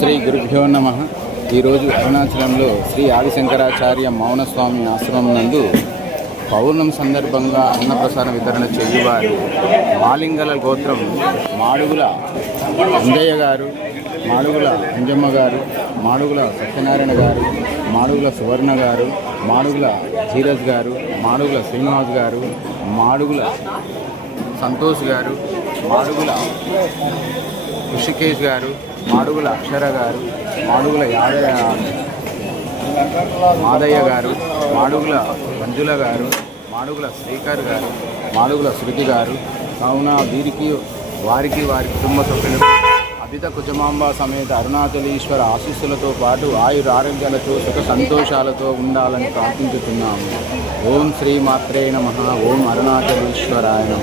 శ్రీ గురుభ్యో నమ. ఈరోజు అరుణాచలంలో శ్రీ ఆదిశంకరాచార్య మౌనస్వామి ఆశ్రమం నందు పౌర్ణమి సందర్భంగా అన్నప్రసాద వితరణ చెయ్యవారు మాలింగల గోత్రం మాడుగుల అంజయ్య గారు మాడుగుల అంజమ్మ గారు మాడుగుల సత్యనారాయణ గారు మాడుగుల సువర్ణ గారు మాడుగుల ధీరజ్ గారు మాడుగుల శ్రీనివాస్ గారు మాడుగుల సంతోష్ గారు మాడుగుల ఋషికేష్ గారు మాడుగుల అక్షర గారు మాడుగుల యాదయ్య మాదయ్య గారు మాడుగుల మంజుల గారు మాడుగుల శ్రీకర్ గారు మాడుగుల శృతి గారు కావున వీరికి వారికి వారి కుటుంబ సభ్యులకు అదిత కుజమాంబ సమేత అరుణాచలీశ్వర ఆశీస్సులతో పాటు ఆయుర ఆరోగ్యాలతో సుఖ సంతోషాలతో ఉండాలని ప్రార్థించుతున్నాము. ఓం శ్రీ మాత్రే నమ. ఓం అరుణాచలీశ్వరాయ నమ.